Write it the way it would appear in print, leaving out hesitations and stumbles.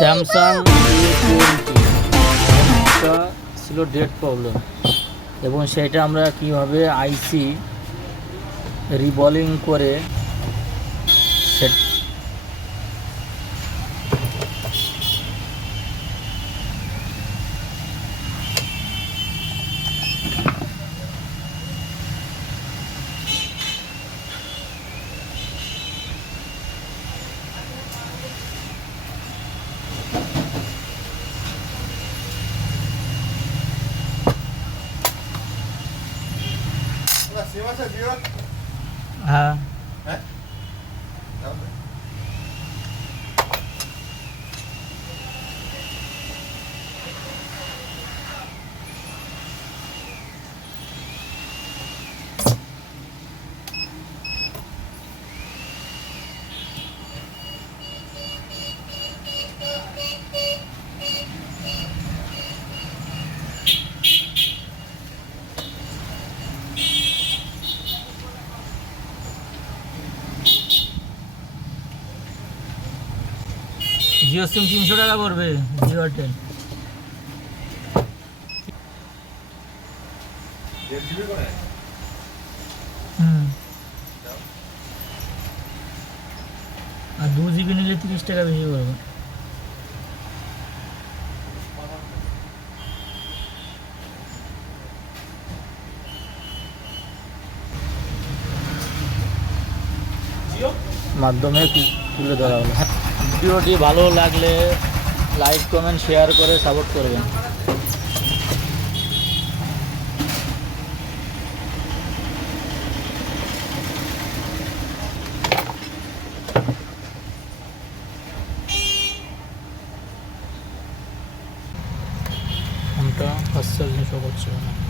Samsung A20 একটা ছিল date problem, এবং সেটা আমরা কিভাবে আইসি রিবলিং করে সেট হ্যাঁ জিও সিম 300 টাকা পড়বে, জিও এয়ারটেল। আর 2 GB নিলে 30 টাকা বেশি পড়বে। মাধ্যমে তুলে ধরা হলো। ভিডিওটি ভালো লাগলে লাইক কমেন্ট শেয়ার করে সাপোর্ট করবেন। ফোনটা 5 করছে না।